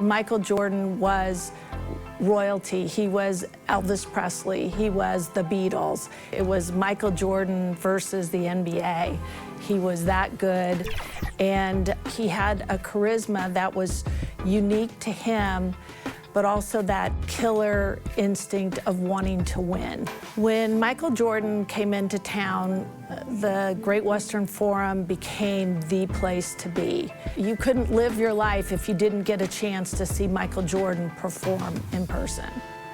Michael Jordan was royalty. He was Elvis Presley. He was the Beatles. It was Michael Jordan versus the NBA. He was that good, and he had a charisma that was unique to him, but also that killer instinct of wanting to win. When Michael Jordan came into town, the Great Western Forum became the place to be. You couldn't live your life if you didn't get a chance to see Michael Jordan perform in person.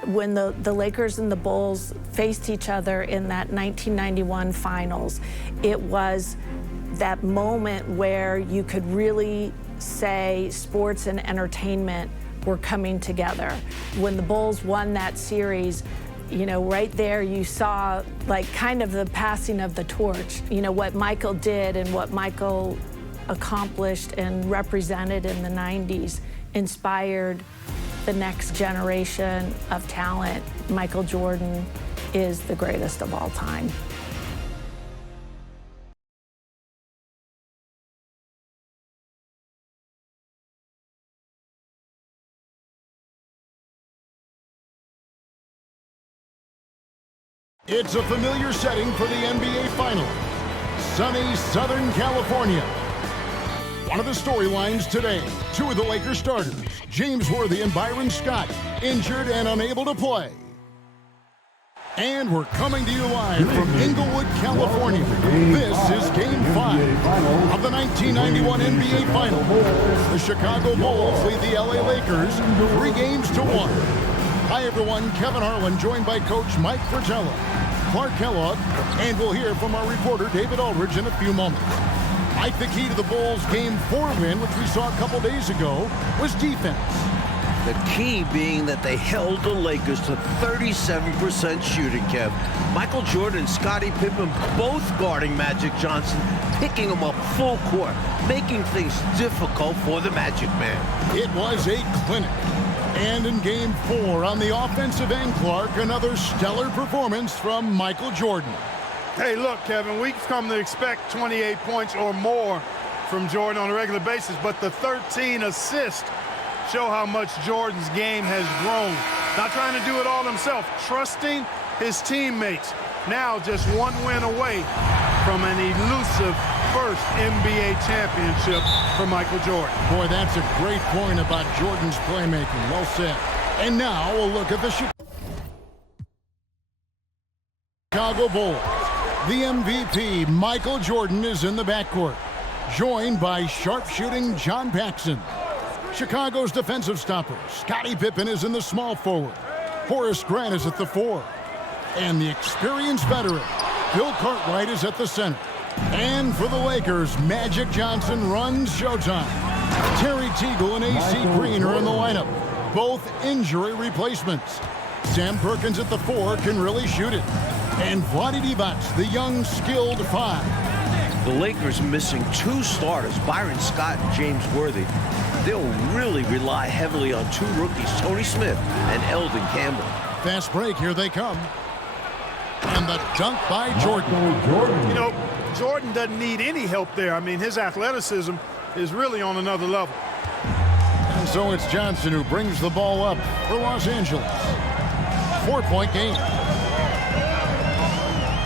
When the Lakers and the Bulls faced each other in that 1991 finals, it was that moment where you could really say sports and entertainment were coming together. When the Bulls won that series, you know, right there you saw like kind of the passing of the torch. You know, what Michael did and what Michael accomplished and represented in the 90s inspired the next generation of talent. Michael Jordan is the greatest of all time. It's a familiar setting for the NBA Finals. Sunny Southern California. One of the storylines today, two of the Lakers starters, James Worthy and Byron Scott, injured and unable to play. And we're coming to you live from Inglewood, California. This is Game 5 of the 1991 NBA Finals. The Chicago Bulls lead the LA Lakers 3-1. Hi everyone, Kevin Harlan joined by Coach Mike Fratello, Clark Kellogg, and we'll hear from our reporter David Aldridge in a few moments. Mike, the key to the Bulls' Game 4 win, which we saw a couple days ago, was defense. The key being that they held the Lakers to 37% shooting, Kev. Michael Jordan and Scottie Pippen both guarding Magic Johnson, picking him up full court, making things difficult for the Magic Man. It was a clinic. And in Game 4, on the offensive end, Clark, another stellar performance from Michael Jordan. Hey, look, Kevin, we've come to expect 28 points or more from Jordan on a regular basis, but the 13 assists show how much Jordan's game has grown. Not trying to do it all himself, trusting his teammates. Now just one win away from an elusive first NBA championship for Michael Jordan. Boy, that's a great point about Jordan's playmaking. Well said. And now we'll look at the Chicago Bulls. The MVP, Michael Jordan, is in the backcourt, joined by sharpshooting John Paxson. Chicago's defensive stopper, Scottie Pippen, is in the small forward. Horace Grant is at the 4. And the experienced veteran, Bill Cartwright, is at the center. And for the Lakers, Magic Johnson runs showtime. Terry Teagle and A.C. Green are in the lineup, both injury replacements. Sam Perkins at the 4 can really shoot it. And Vlade Divac, the young, skilled 5. The Lakers missing 2 starters, Byron Scott and James Worthy. They'll really rely heavily on 2 rookies, Tony Smith and Eldon Campbell. Fast break, here they come. And the dunk by Jordan. You know, Jordan doesn't need any help there. I mean, his athleticism is really on another level. And so it's Johnson who brings the ball up for Los Angeles. 4-point game.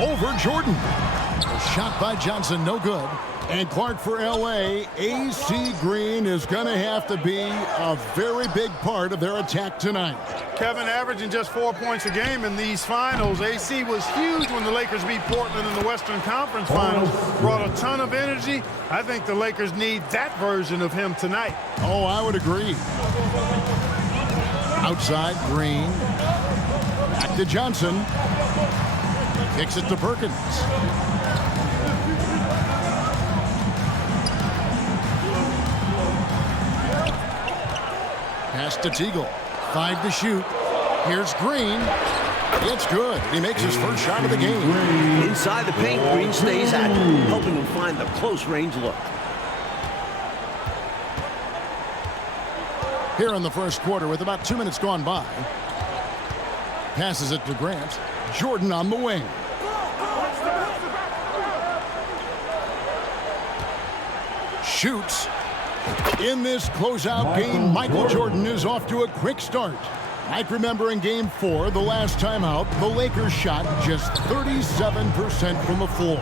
Over Jordan. A shot by Johnson, no good. And Clark for L.A., A.C. Green is going to have to be a very big part of their attack tonight. Kevin, averaging just 4 points a game in these finals. A.C. was huge when the Lakers beat Portland in the Western Conference Finals. Brought a ton of energy. I think the Lakers need that version of him tonight. Oh, I would agree. Outside, Green. Back to Johnson. Kicks it to Perkins. Pass to Teagle. 5 to shoot. Here's Green. It's good. He makes his first shot of the game. Inside the paint, Green stays active, helping him find the close-range look. Here in the first quarter with about 2 minutes gone by. Passes it to Grant. Jordan on the wing. Shoots. In this closeout game, Michael Jordan is off to a quick start. I remember in Game 4, the last time out, the Lakers shot just 37% from the floor.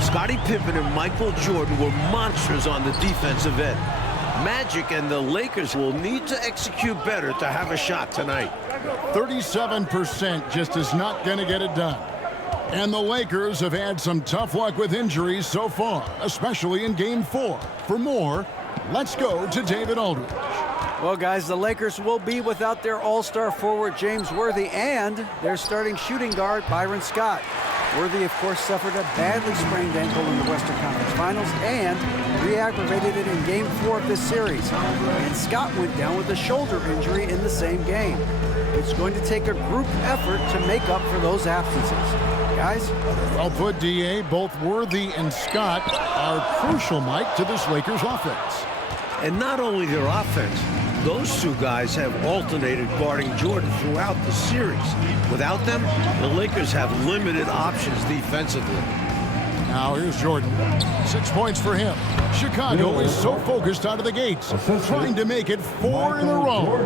Scottie Pippen and Michael Jordan were monsters on the defensive end. Magic and the Lakers will need to execute better to have a shot tonight. 37% just is not going to get it done. And the Lakers have had some tough luck with injuries so far, especially in Game 4. For more, let's go to David Aldridge. Well, guys, the Lakers will be without their all-star forward James Worthy and their starting shooting guard Byron Scott. Worthy, of course, suffered a badly sprained ankle in the Western Conference Finals and re-aggravated it in Game 4 of this series. And Scott went down with a shoulder injury in the same game. It's going to take a group effort to make up for those absences. Guys? Well put, D.A. Both Worthy and Scott are crucial, Mike, to this Lakers offense. And not only their offense, those two guys have alternated guarding Jordan throughout the series. Without them, the Lakers have limited options defensively. Now here's Jordan. 6 points for him. Chicago is so focused out of the gates, trying to make it 4 in a row.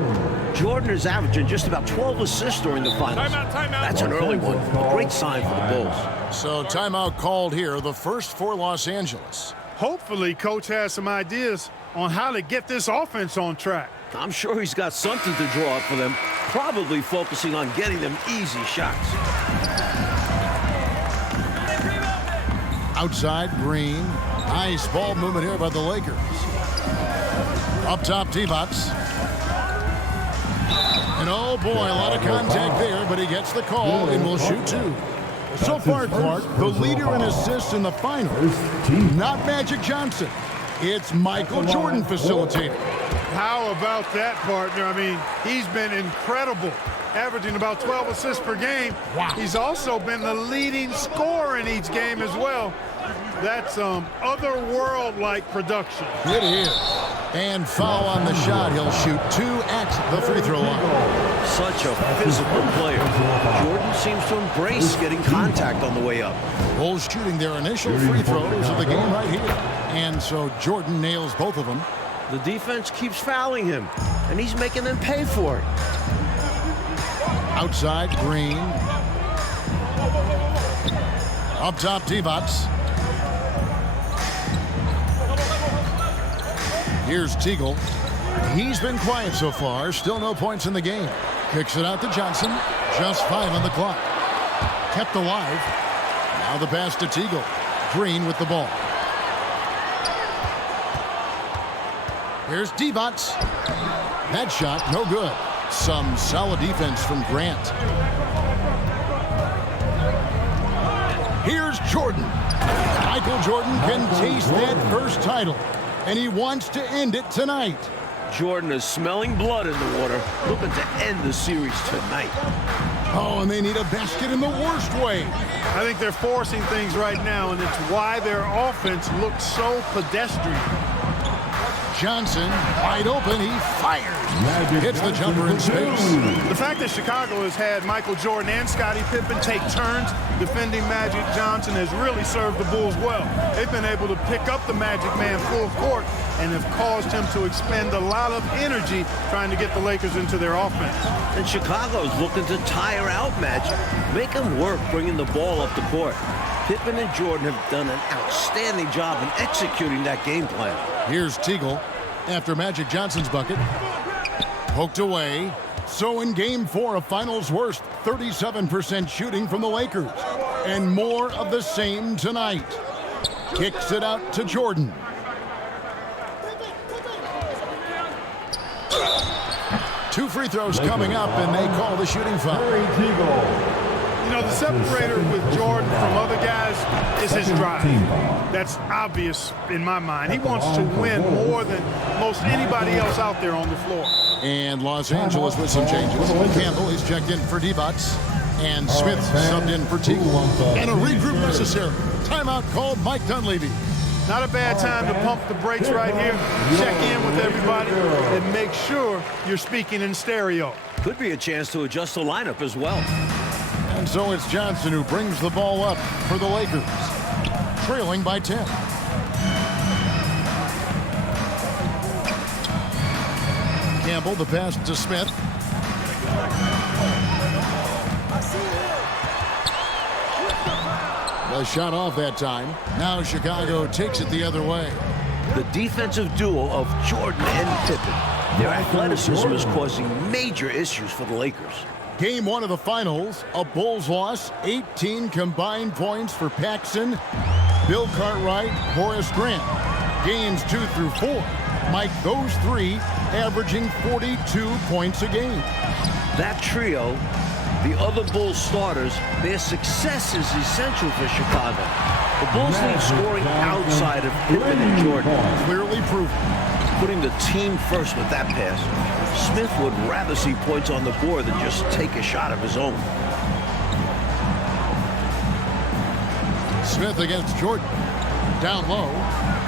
Jordan is averaging just about 12 assists during the finals. Timeout. That's an early one. A great sign for the Bulls. So timeout called here, the first for Los Angeles. Hopefully, Coach has some ideas on how to get this offense on track. I'm sure he's got something to draw up for them, probably focusing on getting them easy shots. Outside, Green. Nice ball movement here by the Lakers. Up top, T-Bots. And oh boy, a lot of contact there, but he gets the call and will shoot 2. So far, Clark, the leader in assists in the finals, not Magic Johnson. It's Michael Jordan facilitating. How about that, partner? I mean, he's been incredible, averaging about 12 assists per game. Wow. He's also been the leading scorer in each game as well. That's otherworld-like production. It is. And foul on the shot. He'll shoot 2 at the free throw line. Such a physical player. Jordan seems to embrace getting contact on the way up. Bulls shooting their initial free throws of the game right here. And so Jordan nails both of them. The defense keeps fouling him, and he's making them pay for it. Outside, Green. Up top, T-Bots. Here's Teagle. He's been quiet so far. Still no points in the game. Kicks it out to Johnson. Just 5 on the clock. Kept alive. Now the pass to Teagle. Green with the ball. Here's D-Bots. That shot, no good. Some solid defense from Grant. Here's Jordan. Michael Jordan can taste that first title, and he wants to end it tonight. Jordan is smelling blood in the water, looking to end the series tonight. Oh, and they need a basket in the worst way. I think they're forcing things right now, and it's why their offense looks so pedestrian. Johnson, wide open, he fires. Hits the jumper in space. The fact that Chicago has had Michael Jordan and Scottie Pippen take turns defending Magic Johnson has really served the Bulls well. They've been able to pick up the Magic Man full court and have caused him to expend a lot of energy trying to get the Lakers into their offense. And Chicago's looking to tire out Magic, make him work bringing the ball up the court. Pippen and Jordan have done an outstanding job in executing that game plan. Here's Teagle after Magic Johnson's bucket. Poked away. So in Game 4 of Finals worst, 37% shooting from the Lakers. And more of the same tonight. Kicks it out to Jordan. Two free throws coming up, and they call the shooting foul. You know, the separator with Jordan from other guys is his drive. That's obvious in my mind. He wants to win more than most anybody else out there on the floor. And Los Angeles with some changes. Campbell is checked in for D-Bots. And Smith subbed in for Teagle. And a regroup necessary. Timeout called Mike Dunleavy. Not a bad time to pump the brakes right here. Check in with everybody and make sure you're speaking in stereo. Could be a chance to adjust the lineup as well. And so it's Johnson who brings the ball up for the Lakers, trailing by 10. Campbell, the pass to Smith. The shot off that time. Now Chicago takes it the other way. The defensive duo of Jordan and Pippen. Their athleticism is causing major issues for the Lakers. Game 1 of the finals, a Bulls loss, 18 combined points for Paxson, Bill Cartwright, Horace Grant. Games 2 through 4, Mike, those three averaging 42 points a game. That trio, the other Bulls starters, their success is essential for Chicago. The Bulls need scoring outside of Pippen and Jordan. Clearly proven. Putting the team first with that pass. Smith would rather see points on the board than just take a shot of his own. Smith against Jordan. Down low.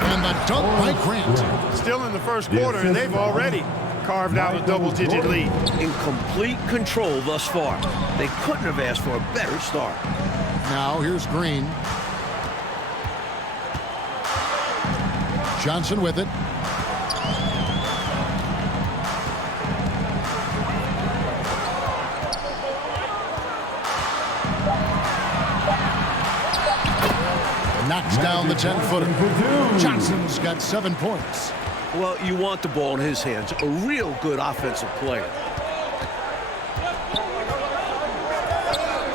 And the dunk by Grant. Still in the first quarter, and they've already carved out a double-digit lead. In complete control thus far. They couldn't have asked for a better start. Now here's Green. Johnson with it. Knocks down the 10-footer. Johnson's got 7 points. Well, you want the ball in his hands. A real good offensive player.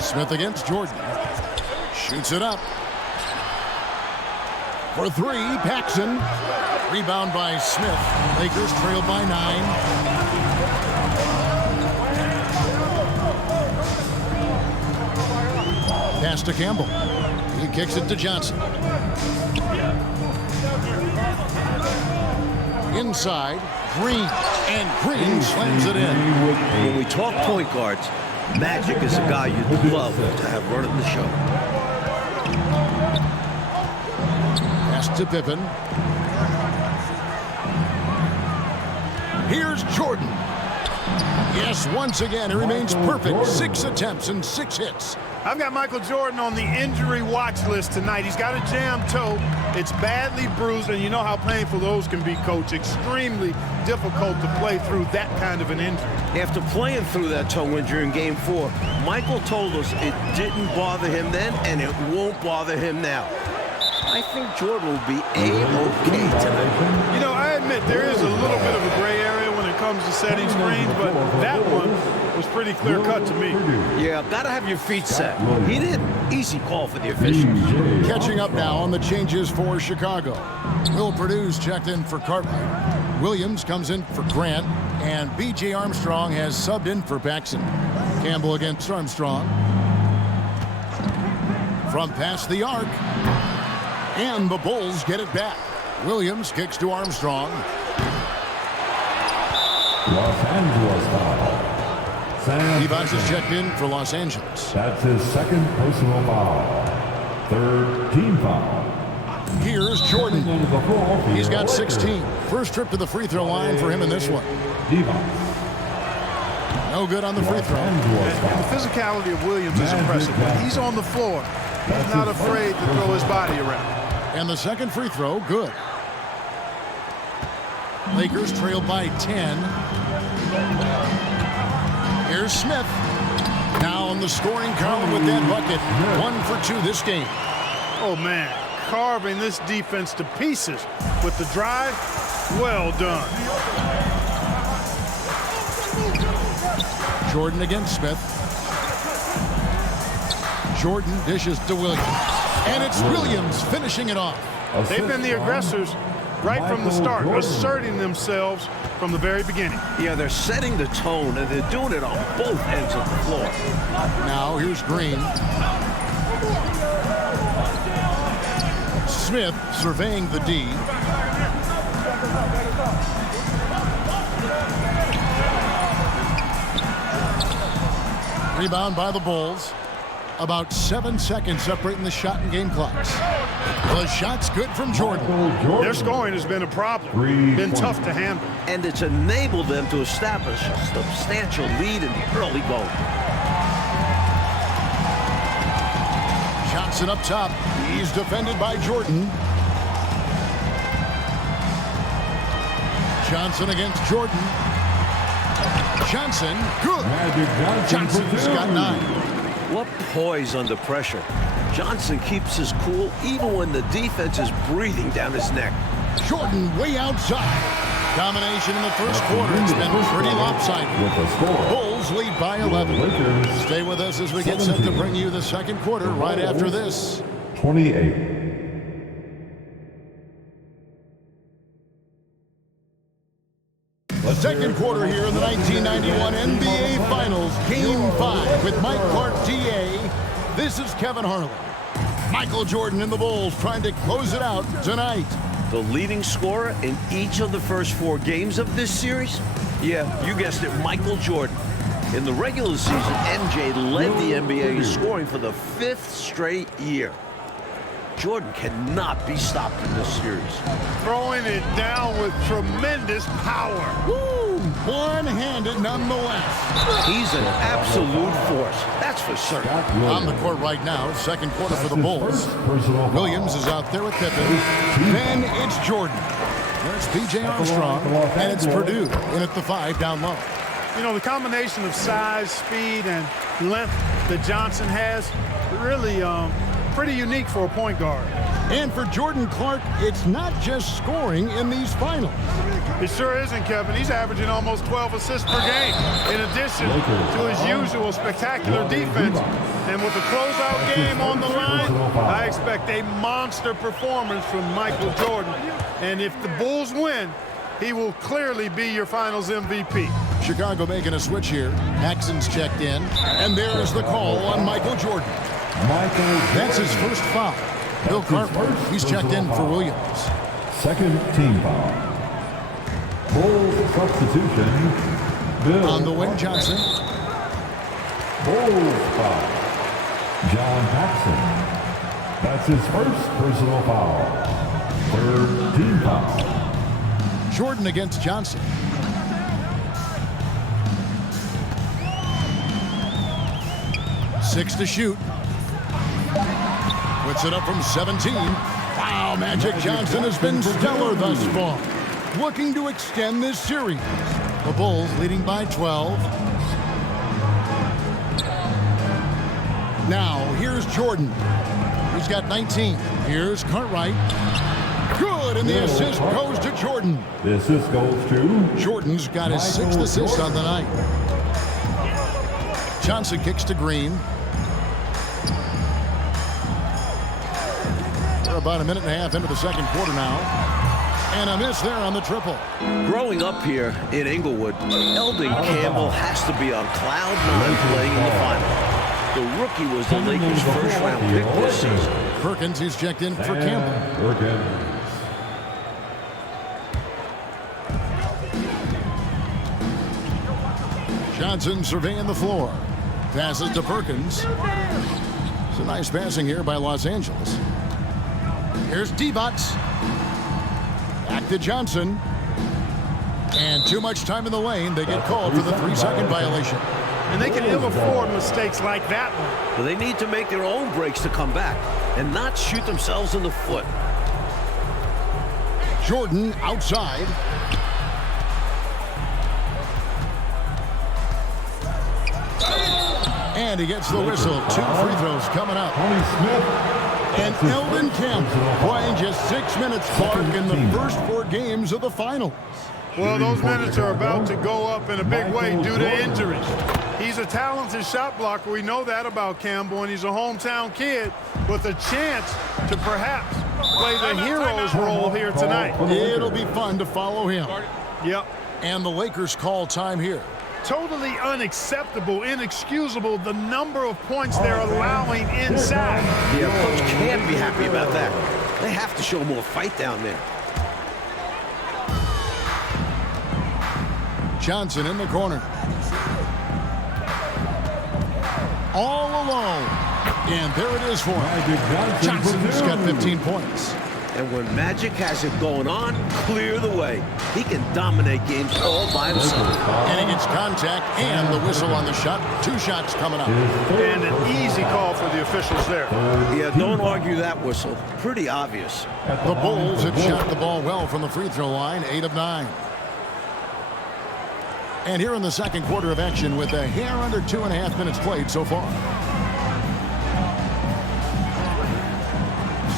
Smith against Jordan. Shoots it up. For 3, Paxson. Rebound by Smith. Lakers trail by 9. Pass to Campbell. He kicks it to Johnson. Inside, Green. And Green slams it in. When we talk point guards, Magic is a guy you'd love to have running the show. Pass to Pippen. Here's Jordan. Yes, once again, he remains perfect. 6 attempts and 6 hits. I've got Michael Jordan on the injury watch list tonight. He's got a jammed toe. It's badly bruised, and you know how painful those can be, Coach. Extremely difficult to play through that kind of an injury. After playing through that toe injury in Game 4, Michael told us it didn't bother him then, and it won't bother him now. I think Jordan will be A-OK tonight. You know, I admit there is a little bit of a gray area when it comes to setting screens, but that one was pretty clear-cut to me. Yeah, gotta have your feet set. He didn't. Easy call for the officials. Catching up now on the changes for Chicago. Will Purdue's checked in for Cartwright. Williams comes in for Grant, and B.J. Armstrong has subbed in for Paxson. Campbell against Armstrong. From past the arc. And the Bulls get it back. Williams kicks to Armstrong. Los Angeles foul. Evans is checked in for Los Angeles. That's his second personal foul. Third team foul. Here's Jordan. He's got 16. First trip to the free throw line for him in this one. No good on the free throw. And the physicality of Williams is impressive. When he's on the floor, he's not afraid to throw his body around. And the second free throw, good. Lakers trail by 10. Here's Smith. Now in the scoring column with that bucket. 1 for 2 this game. Oh, man. Carving this defense to pieces with the drive. Well done. Jordan against Smith. Jordan dishes to Williams. And it's Williams finishing it off. They've been the aggressors right from the start, asserting themselves from the very beginning. Yeah, they're setting the tone, and they're doing it on both ends of the floor. Now here's Green. Smith surveying the D. Rebound by the Bulls. About 7 seconds separating the shot and game clocks. The shot's good from Jordan. Their scoring has been a problem. Been tough to handle. And it's enabled them to establish a substantial lead in the early going. Johnson up top. He's defended by Jordan. Johnson against Jordan. Johnson, good. Magic Johnson for Johnson's two. got 9. What poise under pressure. Johnson keeps his cool even when the defense is breathing down his neck. Jordan way outside. Domination in the first quarter. It's been pretty lopsided. With the score. Bulls lead by 11. Lakers, Stay with us as we get set to bring you the second quarter right after this. 28. The second quarter here in the 1991 NBA Finals, Game 5 with Mike Clark, DA. This is Kevin Harlan. Michael Jordan and the Bulls trying to close it out tonight. The leading scorer in each of the first 4 games of this series? Yeah, you guessed it, Michael Jordan. In the regular season, MJ led the NBA in scoring for the 5th straight year. Jordan cannot be stopped in this series. Throwing it down with tremendous power. Woo! One-handed nonetheless. He's an absolute force, that's for certain. On the court right now, second quarter for the Bulls. Personal foul. Williams is out there with Pippen. Then it's Jordan. There's P.J. Armstrong, and it's Purdue in at the 5 down low. You know, the combination of size, speed, and length that Johnson has really pretty unique for a point guard. And for Jordan Clark, it's not just scoring in these finals. It sure isn't, Kevin. He's averaging almost 12 assists per game, in addition to his usual spectacular defense. And with the closeout game on the line, I expect a monster performance from Michael Jordan. And if the Bulls win, he will clearly be your finals MVP. Chicago making a switch here. Paxson's checked in, and there's the call on Michael Jordan. That's his first foul. Bill Cartwright, he's checked in for Williams. Second team foul. Bulls substitution. Bill On the wing, Johnson. Bulls foul. John Paxson. That's his first personal foul. Third team foul. Jordan against Johnson. Six to shoot. Puts it up from 17. Wow, Magic Johnson has been stellar thus far. Looking to extend this series. The Bulls leading by 12. Now, here's Jordan. He's got 19. Here's Cartwright. Good, and the assist goes to Jordan. The assist goes to Jordan's got his 6th assist on the night. Johnson kicks to Green. We're about a minute and a half into the second quarter now. And a miss there on the triple. Growing up here in Inglewood, Eldon Campbell has to be on cloud 9 playing in the final. The rookie was the Lakers' first-round pick this season. Perkins, he's checked in for Campbell. Perkins. Johnson surveying the floor. Passes to Perkins. It's a nice passing here by Los Angeles. Here's Divac. Back to Johnson. And too much time in the lane. They get called for the 3-second violation. And they can ill afford mistakes like that one. But they need to make their own breaks to come back and not shoot themselves in the foot. Jordan outside. And he gets the whistle. 2 free throws coming up. Tony Smith. And Eldon Campbell playing just 6 minutes, Clark, in the first 4 games of the finals. Well, those minutes are about to go up in a big way due to injuries. He's a talented shot blocker. We know that about Campbell, and he's a hometown kid with a chance to perhaps play the hero's role here tonight. It'll be fun to follow him. Yep. And the Lakers call time here. Totally unacceptable, inexcusable, the number of points they're allowing inside. Yeah, coach can't be happy about that. They have to show more fight down there. Johnson in the corner. All alone. And there it is for him. Johnson's got 15 points. And when Magic has it going on, clear the way. He can dominate games all by himself. And he gets contact and the whistle on the shot. 2 shots coming up. And an easy call for the officials there. Yeah, don't argue that whistle. Pretty obvious. The Bulls have shot the ball well from the free throw line. 8 of 9. And here in the second quarter of action with a hair under 2.5 minutes played so far.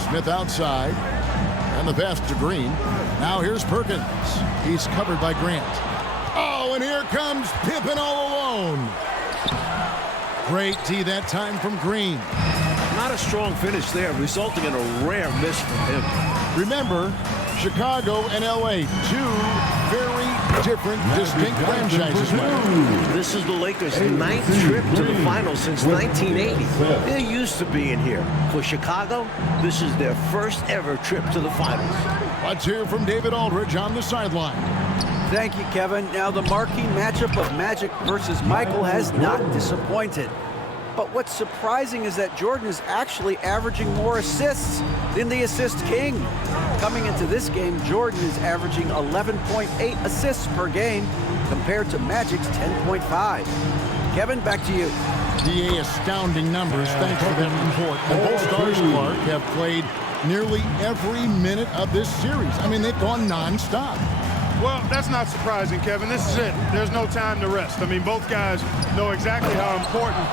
Smith outside. And the pass to Green. Now here's Perkins. He's covered by Grant. Oh, and here comes Pippen all alone. Great D that time from Green. Not a strong finish there, resulting in a rare miss from him. Remember, Chicago and LA, two very different, distinct franchises. This is the Lakers' 9th trip to the finals since 1980. They're used to being here. For Chicago, this is their first ever trip to the finals. Let's hear from David Aldridge on the sideline. Thank you, Kevin. Now, the marquee matchup of Magic versus Michael has not disappointed. But what's surprising is that Jordan is actually averaging more assists than the assist king. Coming into this game, Jordan is averaging 11.8 assists per game compared to Magic's 10.5. Kevin, back to you. DA, astounding numbers. Thanks for that report. And both stars, Clark, have played nearly every minute of this series. I mean, they've gone nonstop. Well, that's not surprising, Kevin. This is it. There's no time to rest. I mean, both guys know exactly how important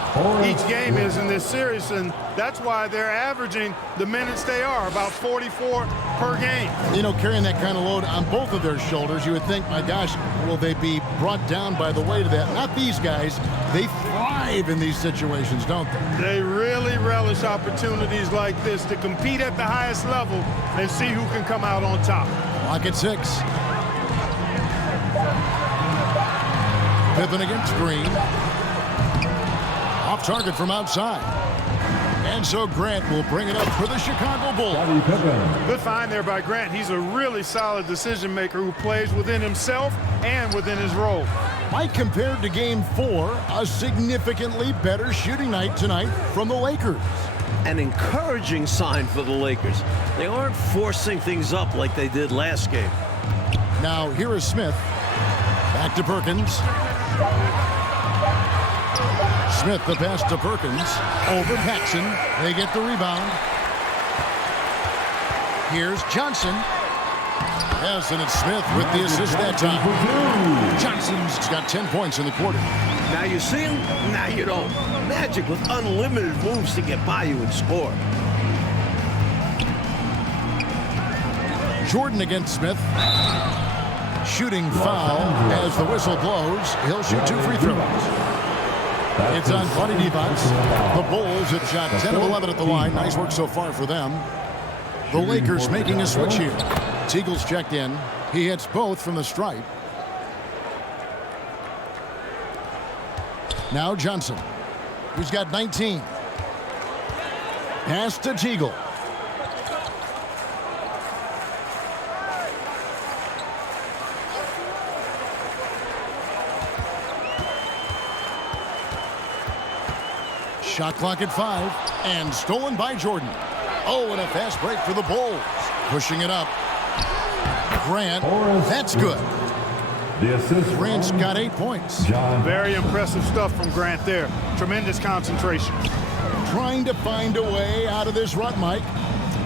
each game is in this series, and that's why they're averaging the minutes they are, about 44 per game. You know, carrying that kind of load on both of their shoulders, you would think, my gosh, will they be brought down by the weight of that? Not these guys. They thrive in these situations, don't they? They really relish opportunities like this to compete at the highest level and see who can come out on top. Clock at 6. Pippen against Green. Off target from outside. And so Grant will bring it up for the Chicago Bulls. Good find there by Grant. He's a really solid decision maker who plays within himself and within his role. Mike, compared to Game 4, a significantly better shooting night tonight from the Lakers. An encouraging sign for the Lakers. They aren't forcing things up like they did last game. Now here is Smith. Back to Perkins. Smith, the pass to Perkins. Over Paxson. They get the rebound. Here's Johnson. Yes, and it's Smith with the assist that time. Johnson's got 10 points in the quarter. Now you see him, now you don't. Magic with unlimited moves to get by you and score. Jordan against Smith. Shooting foul as the whistle blows. He'll shoot 2 free throws. It's on Vlade Divac. The Bulls have shot 10 of 11 at the line. Nice work so far for them. The Lakers making a switch here. Teagle's checked in. He hits both from the stripe. Now Johnson, who's got 19. Pass to Teagle. Shot clock at 5, and stolen by Jordan. Oh, and a fast break for the Bulls. Pushing it up. Grant, that's good. The assist. Grant's got 8 points. Very impressive stuff from Grant there. Tremendous concentration. Trying to find a way out of this rut, Mike.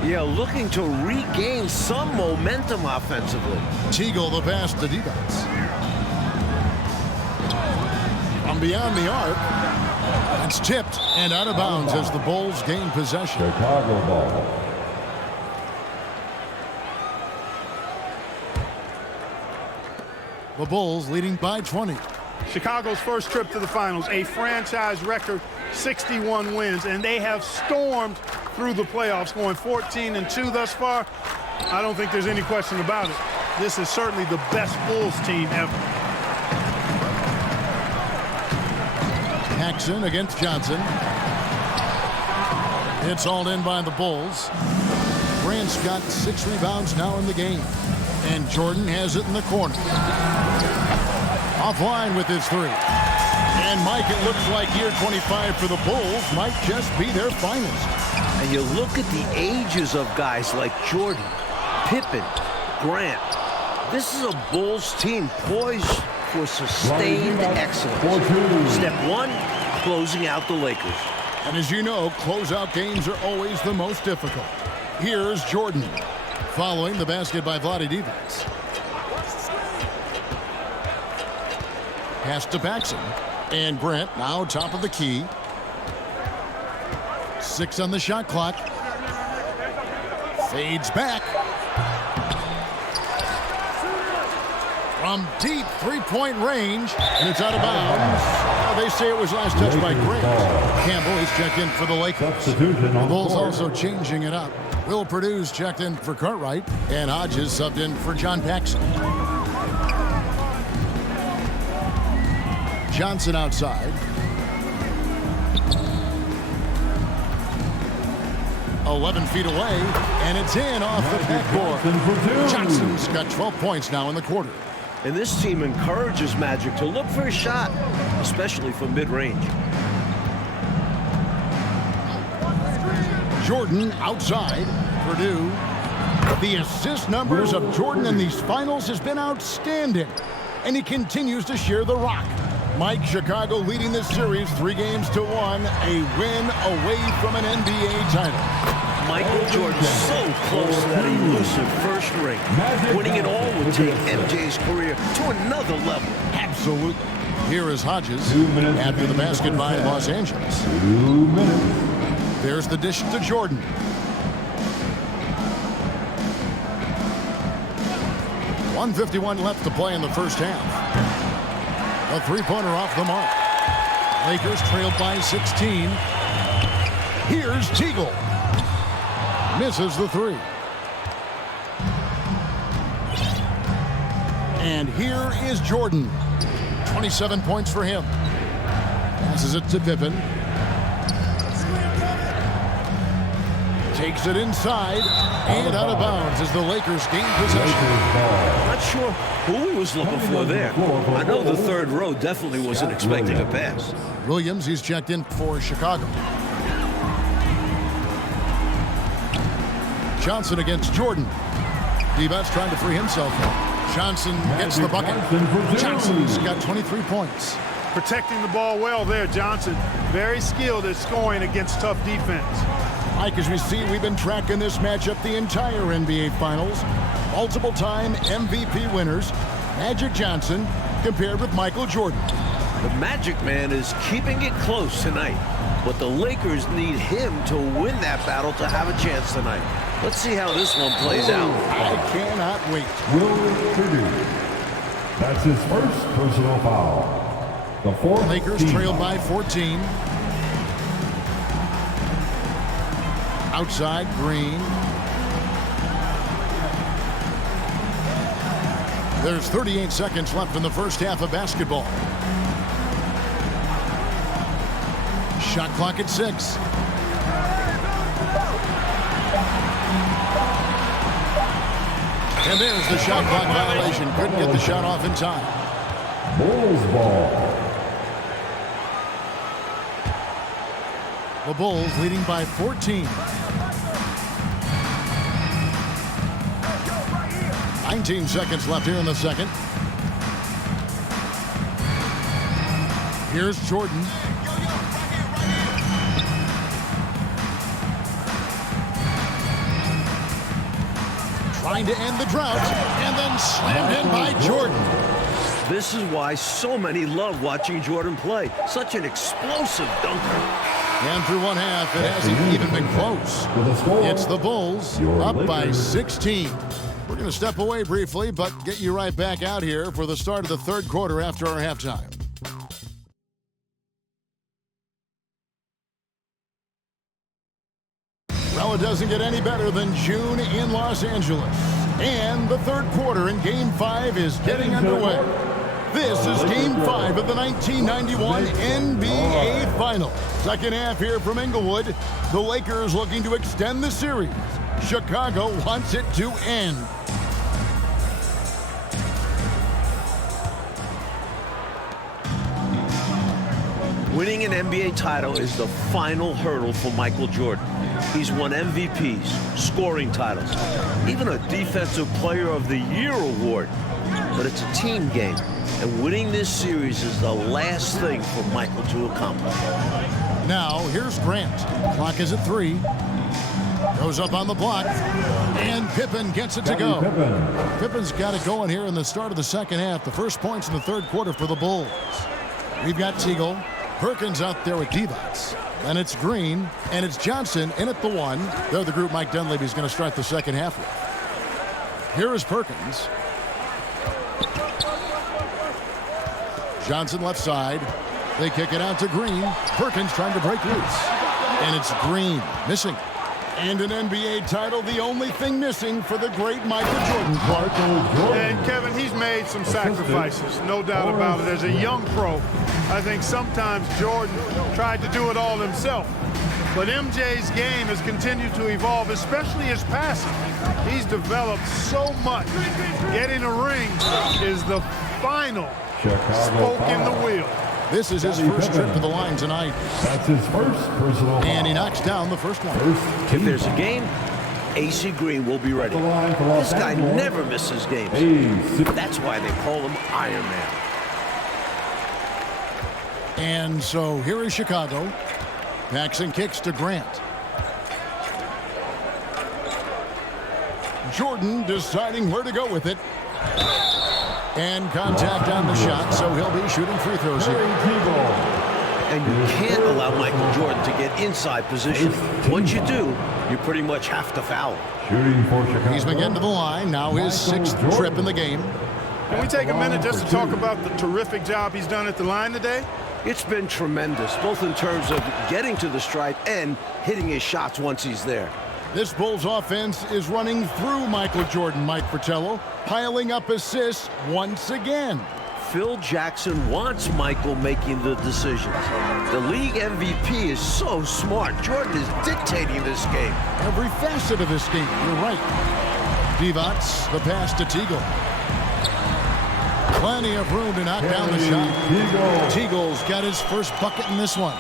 Yeah, looking to regain some momentum offensively. Teagle, the pass to Divac. From beyond the arc. It's tipped and out of bounds as the Bulls gain possession. Chicago ball. The Bulls leading by 20. Chicago's first trip to the finals, a franchise record 61 wins, and they have stormed through the playoffs, going 14-2 thus far. I don't think there's any question about it. This is certainly the best Bulls team ever. Paxson against Johnson. It's all in by the Bulls. Grant's got 6 rebounds now in the game. And Jordan has it in the corner. Offline with his 3. And Mike, it looks like year 25 for the Bulls might just be their finest. And you look at the ages of guys like Jordan, Pippen, Grant. This is a Bulls team poised for sustained excellence. Step 1, closing out the Lakers. And as you know, closeout games are always the most difficult. Here's Jordan, following the basket by Vlade Divac. Pass to Paxson. And Grant now top of the key. 6 on the shot clock. Fades back. From deep three-point range, and it's out of bounds. They say it was last touched by Grant. Campbell, he's checked in for the Lakers. The Bulls also changing it up. Will Purdue's checked in for Cartwright, and Hodges subbed in for John Paxson. Johnson outside. 11 feet away, and it's in off the backboard. Johnson's got 12 points now in the quarter. And this team encourages Magic to look for a shot, especially from mid-range. Jordan outside. Purdue. The assist numbers of Jordan in these finals has been outstanding, and he continues to share the rock. Mike, Chicago leading this series 3-1, a win away from an NBA title. Michael Jordan so close to that elusive first ring. Winning it all would take MJ's career to another level. Absolutely. Here is Hodges after the basket by Los Angeles. 2 minutes. There's the dish to Jordan. .151 left to play in the first half. A three-pointer off the mark. Lakers trailed by 16. Here's Teagle. Misses the three. And here is Jordan. 27 points for him. Passes it to Pippen. Takes it inside and out of bounds as the Lakers gain possession. Not sure who he was looking for there. I know the third row definitely wasn't expecting a pass. Williams, he's checked in for Chicago. Johnson against Jordan. D-Buts trying to free himself. Johnson gets the bucket. Johnson's got 23 points. Protecting the ball well there, Johnson. Very skilled at scoring against tough defense. Mike, as we see, we've been tracking this matchup the entire NBA Finals. Multiple-time MVP winners, Magic Johnson, compared with Michael Jordan. The Magic Man is keeping it close tonight, but the Lakers need him to win that battle to have a chance tonight. Let's see how this one plays out. I cannot wait. Will Purdue. That's his first personal foul. The fourth Lakers team trailed foul. by 14. Outside, Green. There's 38 seconds left in the first half of basketball. Shot clock at 6. And there's the shot clock violation. Couldn't get the shot off in time. Bulls ball. The Bulls leading by 14. 19 seconds left here in the second. Here's Jordan. Trying to end the drought, and then slammed in by Jordan. This is why so many love watching Jordan play. Such an explosive dunker. And through one half, it hasn't even been close. It's the Bulls up by 16. We're going to step away briefly, but get you right back out here for the start of the third quarter after our halftime. Well, it doesn't get any better than June in Los Angeles. And the third quarter in Game 5 is getting underway. This is Game 5 of the 1991 NBA Finals. Second half here from Inglewood. The Lakers looking to extend the series. Chicago wants it to end. Winning an NBA title is the final hurdle for Michael Jordan. He's won MVPs, scoring titles, even a Defensive Player of the Year award. But it's a team game, and winning this series is the last thing for Michael to accomplish. Now, here's Grant. Clock is at 3. Goes up on the block. And Pippen gets it to go. Pippen's got it going here in the start of the second half. The first points in the third quarter for the Bulls. We've got Teagle. Perkins out there with Divac. And it's Green. And it's Johnson in at the one. They're the group Mike Dunleavy is going to start the second half with. Here is Perkins. Johnson left side. They kick it out to Green. Perkins trying to break loose. And it's Green missing. And an NBA title, the only thing missing for the great Michael Jordan. And Kevin, he's made some sacrifices, no doubt about it. As a young pro, I think sometimes Jordan tried to do it all himself. But MJ's game has continued to evolve, especially his passing. He's developed so much. Getting a ring is the final spoke in the wheel. This is his first trip to the line tonight. That's his first personal foul. And he knocks down the first one. If there's a game, AC Green will be ready. This guy never misses games. That's why they call him Iron Man. And so here is Chicago. Paxson kicks to Grant. Jordan deciding where to go with it. And contact on the shot, so he'll be shooting free throws here. And you can't allow Michael Jordan to get inside position. Once you do, you pretty much have to foul. Shooting for Chicago. He's been getting to the line. Now his sixth trip in the game. Can we take a minute just to talk about the terrific job he's done at the line today? It's been tremendous, both in terms of getting to the stripe and hitting his shots once he's there. This Bulls offense is running through Michael Jordan, Mike Fratello, piling up assists once again. Phil Jackson wants Michael making the decisions. The league MVP is so smart. Jordan is dictating this game. Every facet of this game, you're right. Divac, the pass to Teagle. Plenty of room to knock down the shot. Teagle's got his first bucket in this one.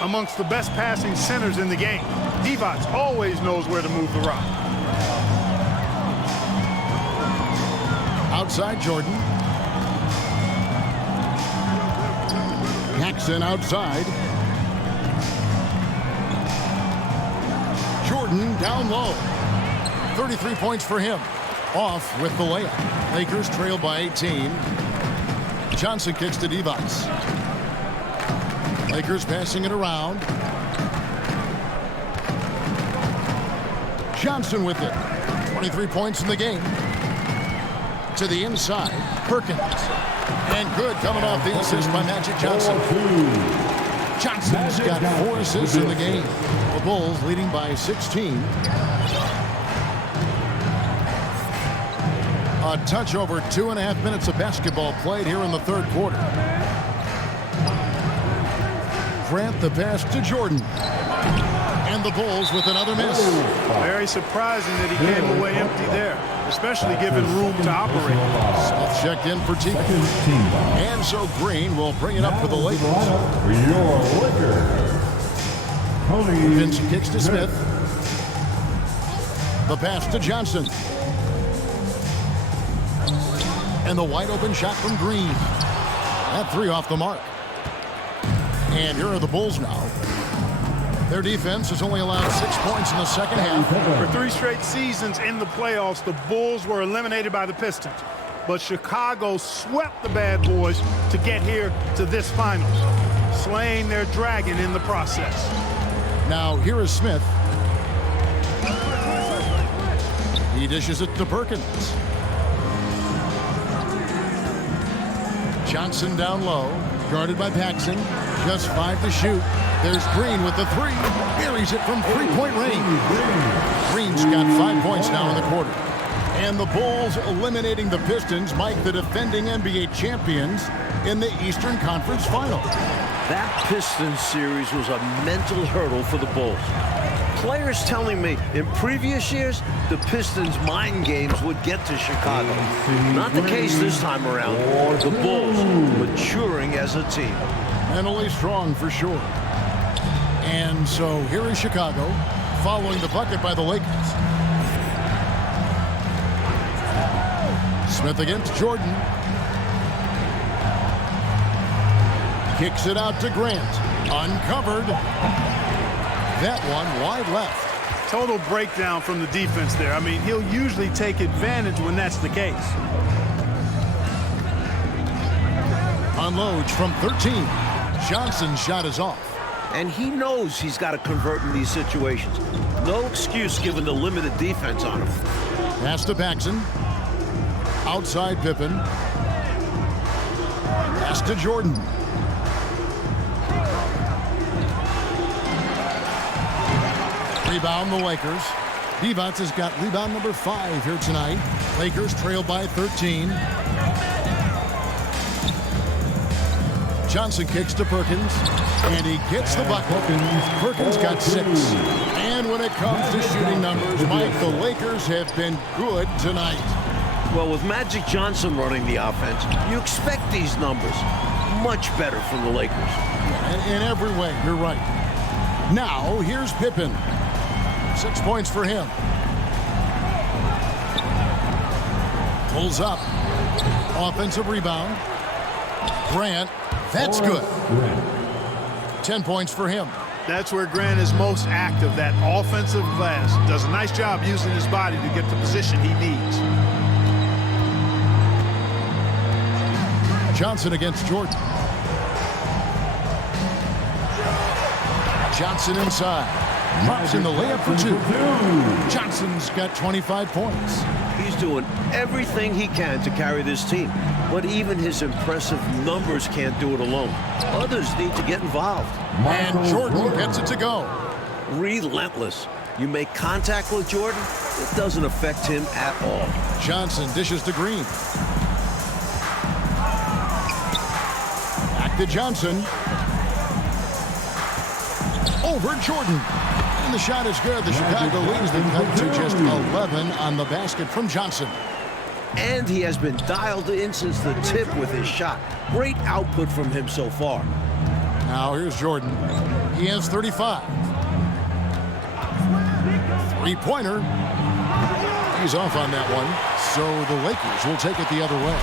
Amongst the best passing centers in the game, Divac always knows where to move the rock. Outside Jordan. Paxson outside. Jordan down low. 33 points for him. Off with the layup. Lakers trail by 18. Johnson kicks to Divac. Lakers passing it around. Johnson with it. 23 points in the game. To the inside. Perkins. And good coming off the assist by Magic Johnson. Johnson's got 4 assists in the game. The Bulls leading by 16. A touch over 2.5 minutes of basketball played here in the third quarter. Grant the pass to Jordan. And the Bulls with another miss. Very surprising that he came away empty there, especially given room to operate. Smith checked in for Teague. And so Green will bring it up for the Lakers. For your Lakers, Tony Vincent kicks to Smith. The pass to Johnson. And the wide open shot from Green. That 3 off the mark. And here are the Bulls now. Their defense has only allowed 6 points in the second half. For 3 straight seasons in the playoffs, the Bulls were eliminated by the Pistons. But Chicago swept the bad boys to get here to this finals, slaying their dragon in the process. Now here is Smith. He dishes it to Perkins. Johnson down low, guarded by Paxson. Just 5 to shoot. There's Green with the 3. Buries it from 3-point range. Green's got 5 points now in the quarter. And the Bulls eliminating the Pistons, Mike, the defending NBA champions, in the Eastern Conference Final. That Pistons series was a mental hurdle for the Bulls. Players telling me in previous years, the Pistons' mind games would get to Chicago. Not the case this time around. The Bulls maturing as a team. Mentally strong for sure. And so here is Chicago, following the bucket by the Lakers. Smith against Jordan. Kicks it out to Grant. Uncovered. That one wide left. Total breakdown from the defense there. I mean, he'll usually take advantage when that's the case. Unloads from 13. Johnson's shot is off. And he knows he's got to convert in these situations. No excuse given the limited defense on him. Pass to Paxson. Outside Pippen. Pass to Jordan. Rebound the Lakers. Divac has got rebound number 5 here tonight. Lakers trail by 13. Johnson kicks to Perkins, and he gets the bucket. Perkins got 6. And when it comes to shooting numbers, Mike, the Lakers have been good tonight. Well, with Magic Johnson running the offense, you expect these numbers. Much better from the Lakers. In every way, you're right. Now, here's Pippen. 6 points for him. Pulls up. Offensive rebound. Grant. That's good. 10 points for him. That's where Grant is most active, that offensive glass. Does a nice job using his body to get the position he needs. Johnson against Jordan. Johnson inside. Drops in the layup for 2. Johnson's got 25 points. He's doing everything he can to carry this team. But even his impressive numbers can't do it alone. Others need to get involved. And Jordan gets it to go. Relentless. You make contact with Jordan, it doesn't affect him at all. Johnson dishes to Green. Back to Johnson. Over Jordan. And the shot is good. The Chicago leads the cut to just 11 on the basket from Johnson. And he has been dialed in since the tip with his shot. Great output from him so far. Now here's Jordan. He has 35. Three-pointer. He's off on that one. So the Lakers will take it the other way.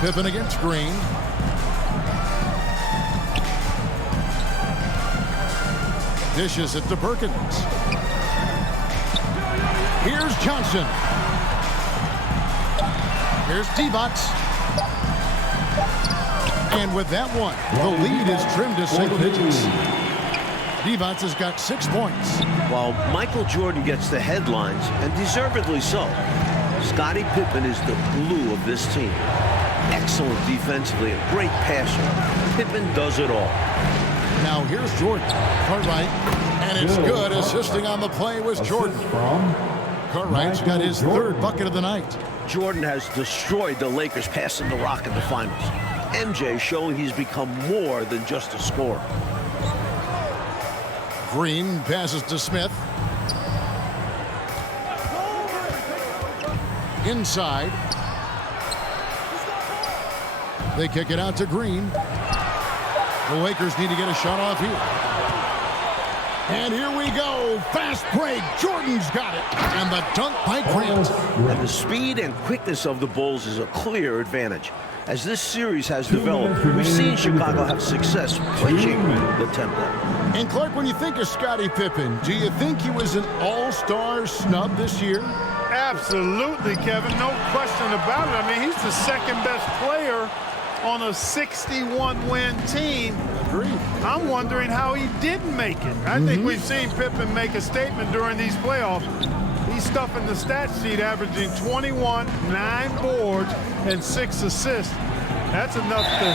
Pippen against Green. Dishes it to Perkins. Here's Johnson. Here's Divac. And with that one, the lead is trimmed to single digits. Divac has got 6 points. While Michael Jordan gets the headlines, and deservedly so, Scottie Pippen is the glue of this team. Excellent defensively, a great passer. Pippen does it all. Now here's Jordan. Cartwright. And it's good. Assisting on the play was Jordan. Cartwright's got his 3rd bucket of the night. Jordan has destroyed the Lakers passing the rock in the finals. MJ showing he's become more than just a scorer. Green passes to Smith. Inside. They kick it out to Green. The Lakers need to get a shot off here. And here we go. Fast break. Jordan's got it. And the dunk by Grant. And the speed and quickness of the Bulls is a clear advantage. As this series has developed, we've seen Chicago have success pushing the tempo. And Clark, when you think of Scottie Pippen, do you think he was an all-star snub this year? Absolutely, Kevin. No question about it. I mean, he's the 2nd best player on a 61-win team. Agreed. I'm wondering how he didn't make it. I think we've seen Pippen make a statement during these playoffs. He's stuffing the stat sheet, averaging 21, 9 boards, and 6 assists. That's enough to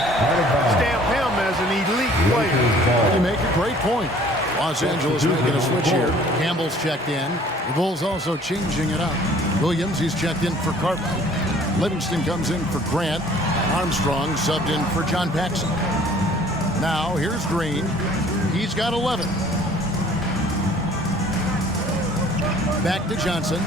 stamp him as an elite player. You make a great point. Los Angeles making a switch here. Campbell's checked in. The Bulls also changing it up. Williams, he's checked in for Cartwright. Livingston comes in for Grant. Armstrong subbed in for John Paxson. Now here's Green. He's got 11. Back to Johnson.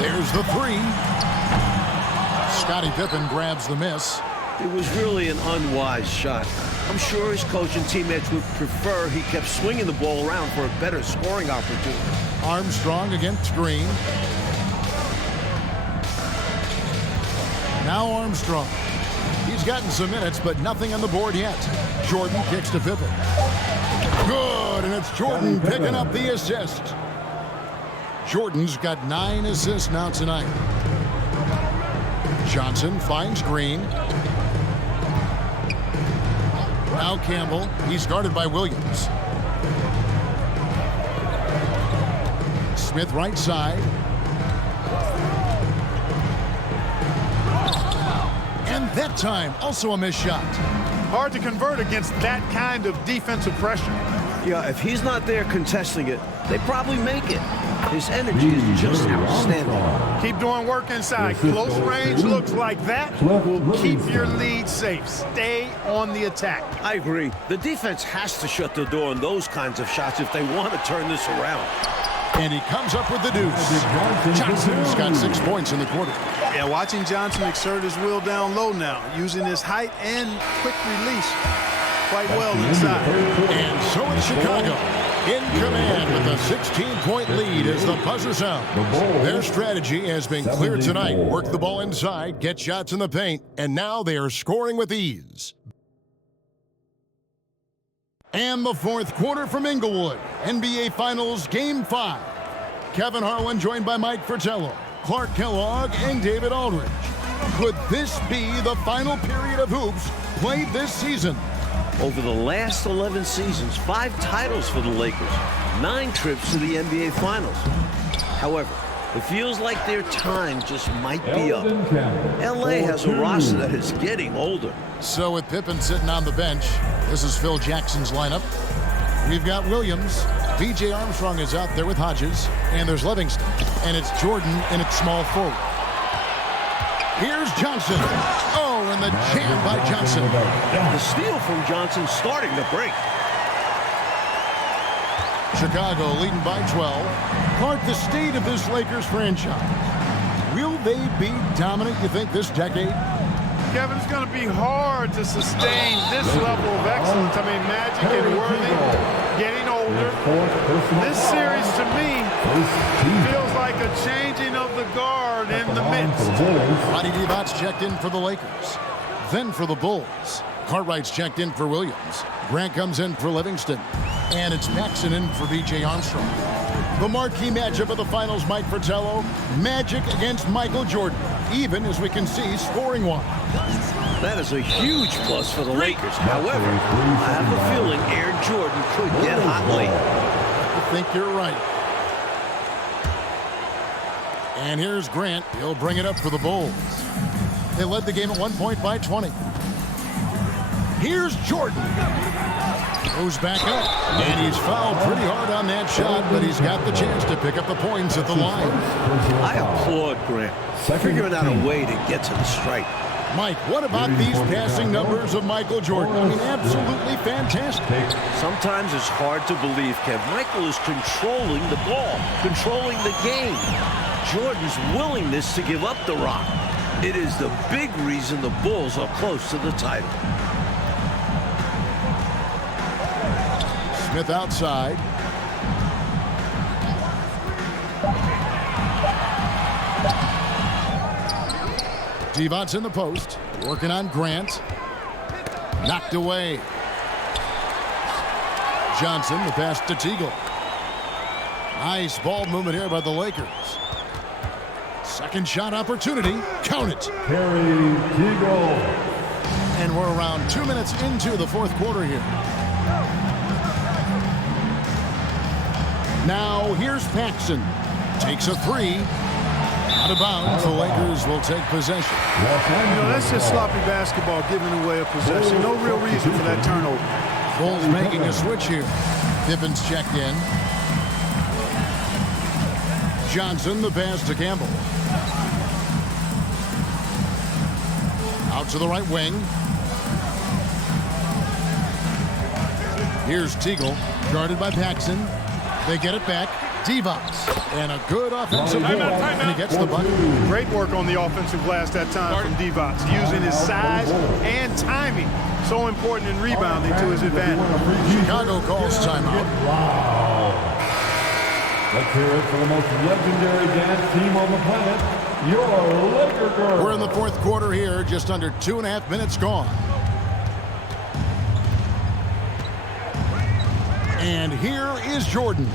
There's the 3. Scottie Pippen grabs the miss. It was really an unwise shot. I'm sure his coach and teammates would prefer he kept swinging the ball around for a better scoring opportunity. Armstrong against Green. Now Armstrong. gotten some minutes, but nothing on the board yet. Jordan kicks to Pippen. Good, and it's Jordan picking up the assist. Jordan's got 9 assists now tonight. Johnson finds Green. Now Campbell. He's guarded by Williams. Smith right side. And that time, also a missed shot. Hard to convert against that kind of defensive pressure. Yeah, if he's not there contesting it, they probably make it. His energy is just outstanding. Keep doing work inside. Close range looks like that will keep your lead safe. Stay on the attack. I agree. The defense has to shut the door on those kinds of shots if they want to turn this around. And he comes up with the deuce. Johnson's got 6 points in the quarter. Yeah, watching Johnson exert his will down low now, using his height and quick release quite well inside. And so it's Chicago in command with a 16-point lead as the buzzer sounds. Their strategy has been clear tonight. Work the ball inside, get shots in the paint, and now they are scoring with ease. And the fourth quarter from Inglewood, NBA Finals Game 5. Kevin Harlan joined by Mike Fratello, Clark Kellogg, and David Aldridge. Could this be the final period of hoops played this season? Over the last 11 seasons, 5 titles for the Lakers, 9 trips to the NBA Finals. However, it feels like their time just might be up. LA has a roster that is getting older. So with Pippen sitting on the bench, this is Phil Jackson's lineup. We've got Williams. B.J. Armstrong is out there with Hodges. And there's Livingston. And it's Jordan in its small forward. Here's Johnson. Oh, and the jam by Johnson. The steal from Johnson starting to break. Chicago leading by 12. Clark, the state of this Lakers franchise. Will they be dominant, you think, this decade? Kevin, it's going to be hard to sustain this level of excellence. I mean, Magic and Worthy getting older. This series, to me, feels like a changing of the guard in the midst. Rodney Divac checked in for the Lakers. Then for the Bulls. Cartwright's checked in for Williams. Grant comes in for Livingston. And it's Paxson in for B.J. Armstrong. The marquee matchup of the finals, Mike Fratello. Magic against Michael Jordan. Even, as we can see, scoring-wise. That is a huge plus for the Lakers. However, I have a feeling Air Jordan could get hot late. I think you're right. And here's Grant. He'll bring it up for the Bulls. They led the game at 1 point by 20. Here's Jordan. Goes back up. And he's fouled pretty hard on that shot, but he's got the chance to pick up the points at the line. I applaud Grant figuring out a way to get to the stripe. Mike, what about these passing numbers of Michael Jordan? I mean, absolutely fantastic. Sometimes it's hard to believe, Kev. Michael is controlling the ball, controlling the game. Jordan's willingness to give up the rock. It is the big reason the Bulls are close to the title. Smith outside. Divac in the post, working on Grant. Knocked away. Johnson, the pass to Teagle. Nice ball movement here by the Lakers. Second shot opportunity. Count it. Harry Teagle. And we're around 2 minutes into the fourth quarter here. Now here's Paxson. Takes a three. Out of bounds, the Lakers will take possession. You know, that's just sloppy basketball, giving away a possession. No real reason for that turnover. Bulls making a switch here. Pippen's checked in. Johnson, the pass to Campbell. Out to the right wing. Here's Teagle, guarded by Paxson. They get it back. Divac. And a good offensive ball. And he gets the bucket. Great work on the offensive glass that time from Divac, using his size and timing. So important in rebounding to his advantage. Chicago calls timeout. Wow. Let's hear it for the most legendary dance team on the planet, your Laker girl. We're in the fourth quarter here, just under 2.5 minutes gone. And here is Jordan.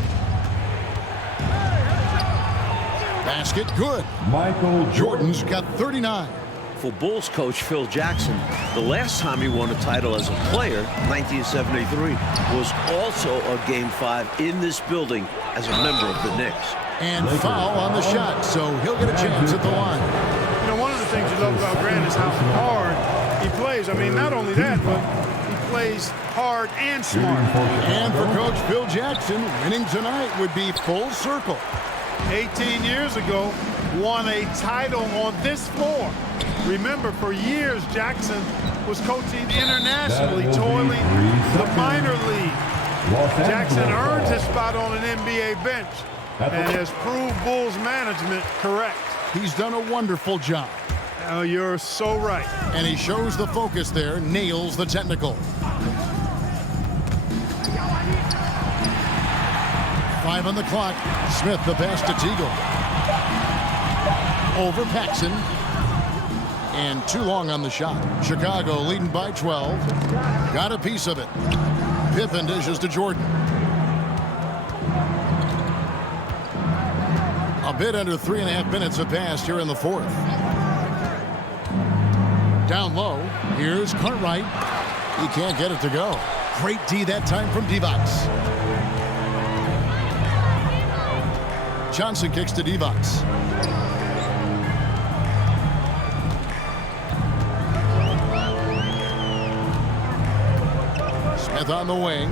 Basket good. Michael Jordan's got 39. For Bulls coach Phil Jackson, the last time he won a title as a player, 1973, was also a Game 5 in this building as a member of the Knicks. And foul on the shot, so he'll get a chance at the line. You know, one of the things you love about Grant is how hard he plays. I mean, not only that, but he plays hard and smart. And for Coach Phil Jackson, winning tonight would be full circle. 18 years ago, won a title on this floor. Remember, for years, Jackson was coaching internationally, toiling the minor league. Jackson earned his spot on an NBA bench and has proved Bulls management correct. He's done a wonderful job. Oh, you're so right. And he shows the focus there, nails the technical. 5 on the clock. Smith the pass to Teagle. Over Paxson. And too long on the shot. Chicago leading by 12. Got a piece of it. Pippen dishes to Jordan. A bit under 3.5 minutes have passed here in the fourth. Down low. Here's Cartwright. He can't get it to go. Great D that time from Divac. Johnson kicks to Divac. Smith on the wing.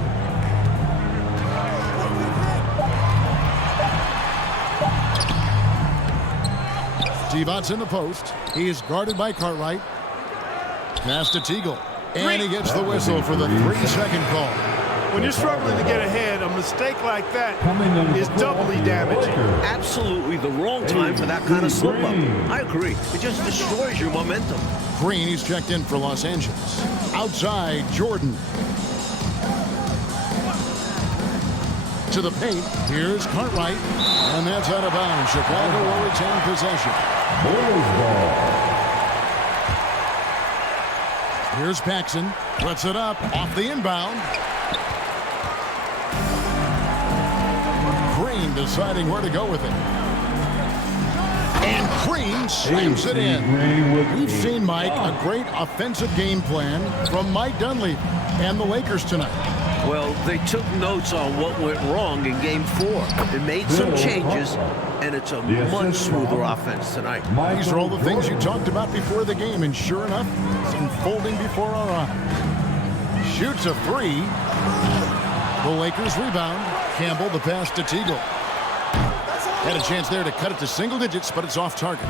Divac in the post. He is guarded by Cartwright. Pass to Teagle. And he gets the whistle for the 3-second call. When you're struggling to get ahead, a mistake like that is doubly damaging. Absolutely the wrong time for that kind of slip-up. I agree. It just destroys your momentum. Green, he's checked in for Los Angeles. Outside, Jordan. To the paint. Here's Cartwright. And that's out of bounds. Chicago will retain possession. Bulls ball. Here's Paxson. Puts it up off the inbound. Green deciding where to go with it. And Green slams it in. We've seen, Mike, a great offensive game plan from Mike Dunleavy and the Lakers tonight. Well, they took notes on what went wrong in Game 4. It made some changes, and it's a much smoother offense tonight. These are all the things you talked about before the game, and sure enough, it's unfolding before our eyes. Shoots a 3. The Lakers rebound. Campbell the pass to Teagle. Had a chance there to cut it to single digits, but it's off target.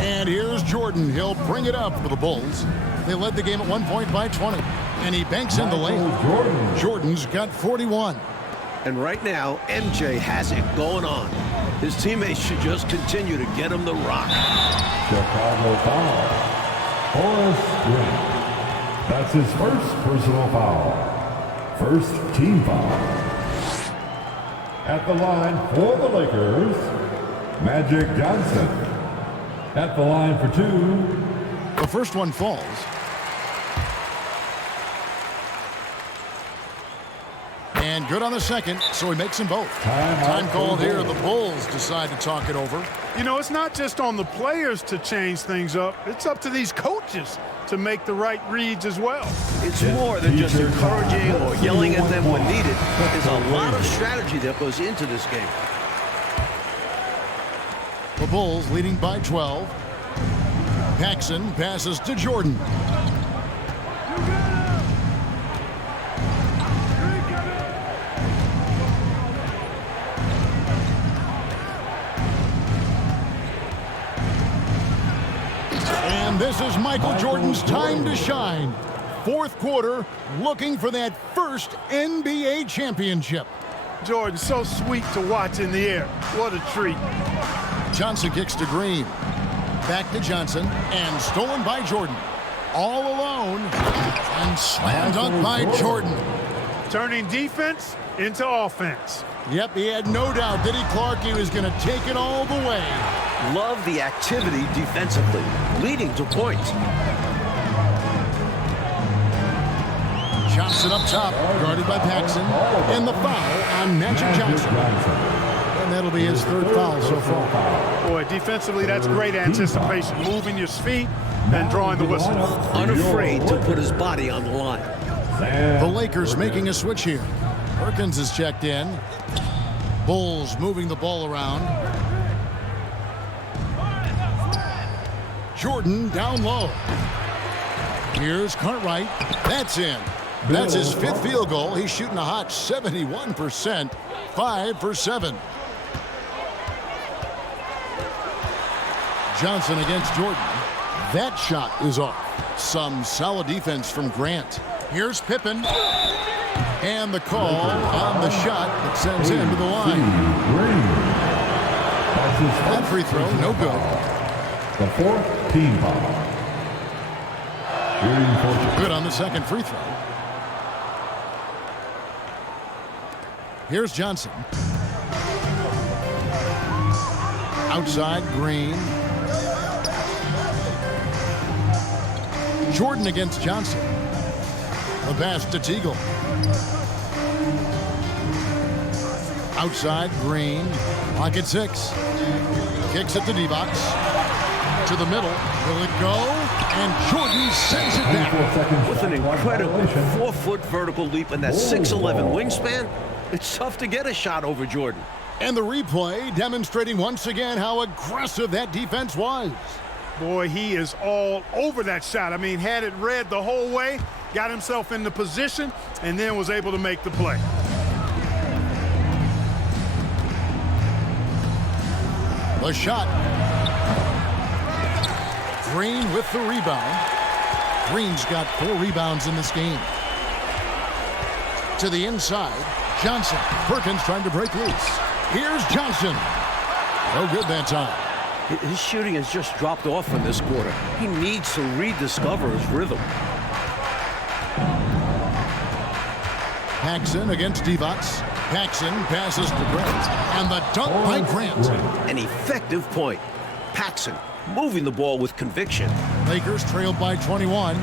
And here's Jordan. He'll bring it up for the Bulls. They led the game at 1 point by 20. And he banks in the lane. Jordan's got 41. And right now, MJ has it going on. His teammates should just continue to get him the rock. Chicago foul. Horace Grant. That's his first personal foul. First team foul. At the line for the Lakers, Magic Johnson. At the line for 2. The first one falls. And good on the second, so he makes them both. Time called here. The Bulls decide to talk it over. You know, it's not just on the players to change things up. It's up to these coaches to make the right reads as well. It's more than just encouraging or yelling at them when needed. There's a lot of strategy that goes into this game. The Bulls leading by 12. Paxson passes to Jordan. And this is Michael Jordan's time to shine. Fourth quarter, looking for that first NBA championship. Jordan, so sweet to watch in the air. What a treat. Johnson kicks to Green. Back to Johnson, and stolen by Jordan. All alone, and slam dunk by Jordan. Turning defense into offense. Yep, he had no doubt, did he, Clark? He was going to take it all the way. Love the activity defensively, leading to points. Johnson up top, guarded by Paxson. And the foul on Magic Johnson. And that'll be his third foul so far. Boy, defensively, that's great anticipation. Moving your feet and drawing the whistle. Unafraid to put his body on the line. The Lakers making a switch here. Perkins is checked in. Bulls moving the ball around. Jordan down low. Here's Cartwright. That's in. That's his fifth field goal. He's shooting a hot 71%. 5 for 7. Johnson against Jordan. That shot is off. Some solid defense from Grant. Here's Pippen. And the call on the shot that sends him to the line. That free throw, no good. The fourth team foul. Good on the second free throw. Here's Johnson. Outside, Green. Jordan against Johnson. The pass to Teagle. Outside, Green. Clock at 6. Kicks it to D-Box. To the middle. Will it go? And Jordan sends it back. With an incredible 4-foot vertical leap and that 6'11" wingspan, it's tough to get a shot over Jordan. And the replay demonstrating once again how aggressive that defense was. Boy, he is all over that shot. I mean, had it read the whole way, got himself in the position, and then was able to make the play. The shot. Green with the rebound. Green's got 4 rebounds in this game. To the inside, Johnson. Perkins trying to break loose. Here's Johnson. No good that time. His shooting has just dropped off in this quarter. He needs to rediscover his rhythm. Paxson against Divac. Paxson passes to Grant. And the dunk by Grant. An effective point. Paxson moving the ball with conviction. Lakers trailed by 21.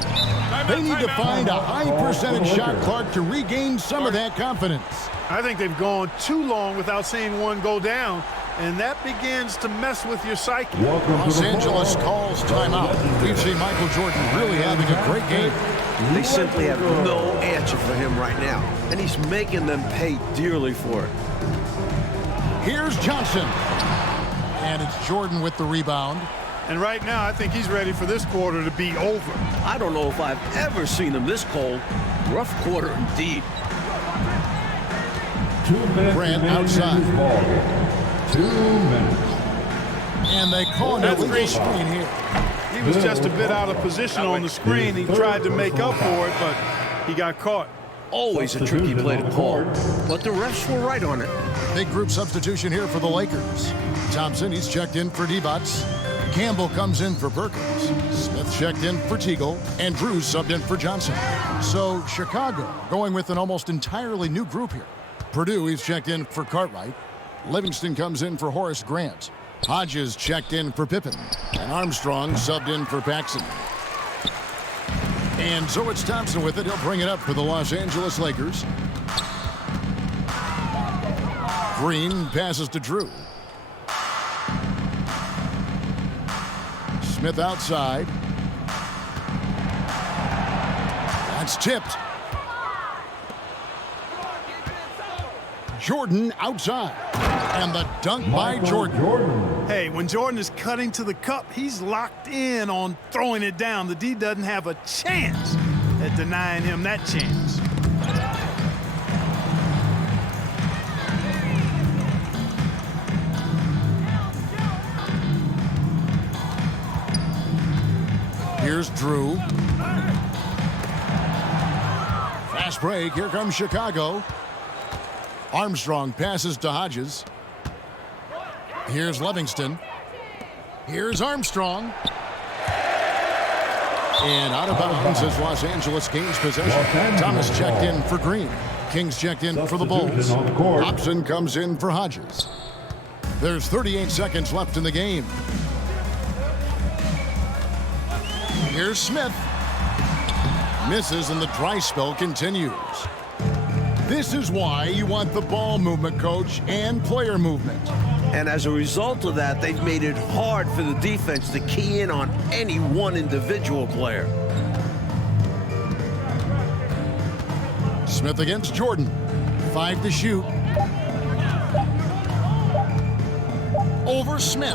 They need to find a high percentage shot, Clark, to regain some of that confidence. I think they've gone too long without seeing one go down, and that begins to mess with your psyche. Los Angeles calls timeout. We've seen Michael Jordan really having a great game. They simply have no answer for him right now, and he's making them pay dearly for it. Here's Johnson. And it's Jordan with the rebound. And right now, I think he's ready for this quarter to be over. I don't know if I've ever seen him this cold. Rough quarter indeed. 2 minutes Grant remaining outside. in this ballgame. 2 minutes. And they call an illegal screen here. He was just a bit out of position on the screen. He tried to make up for it, but he got caught. Always a tricky play to call, but the refs were right on it. Big group substitution here for the Lakers. Thompson, he's checked in for Divac. Campbell comes in for Perkins. Smith checked in for Teagle. And Drew subbed in for Johnson. So Chicago going with an almost entirely new group here. Purdue, he's checked in for Cartwright. Livingston comes in for Horace Grant. Hodges checked in for Pippen. And Armstrong subbed in for Paxson. And so it's Thompson with it. He'll bring it up for the Los Angeles Lakers. Green passes to Drew. Smith outside. That's tipped. Jordan outside. And the dunk by Jordan. Hey, when Jordan is cutting to the cup, he's locked in on throwing it down. The D doesn't have a chance at denying him that chance. Here's Drew. Fast break. Here comes Chicago. Armstrong passes to Hodges. Here's Livingston. Here's Armstrong. And out of bounds as Los Angeles gains possession. Thomas checked in for Green. Kings checked in for the Bulls. Hobson comes in for Hodges. There's 38 seconds left in the game. Here's Smith. Misses and the dry spell continues. This is why you want the ball movement, coach, and player movement. And as a result of that, they've made it hard for the defense to key in on any one individual player. Smith against Jordan. 5 to shoot. Over Smith.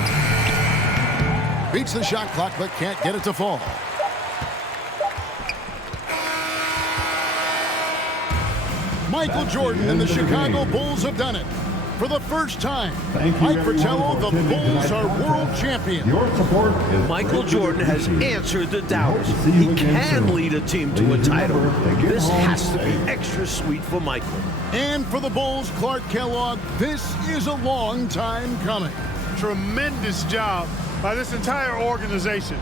Beats the shot clock but can't get it to fall. Michael Jordan and the Chicago Bulls have done it. For the first time, Mike Fratello, the Bulls are world champions. Your support is Michael Jordan has answered the doubters. He can lead a team to a title. This has to be extra sweet for Michael. And for the Bulls, Clark Kellogg, this is a long time coming. Tremendous job by this entire organization.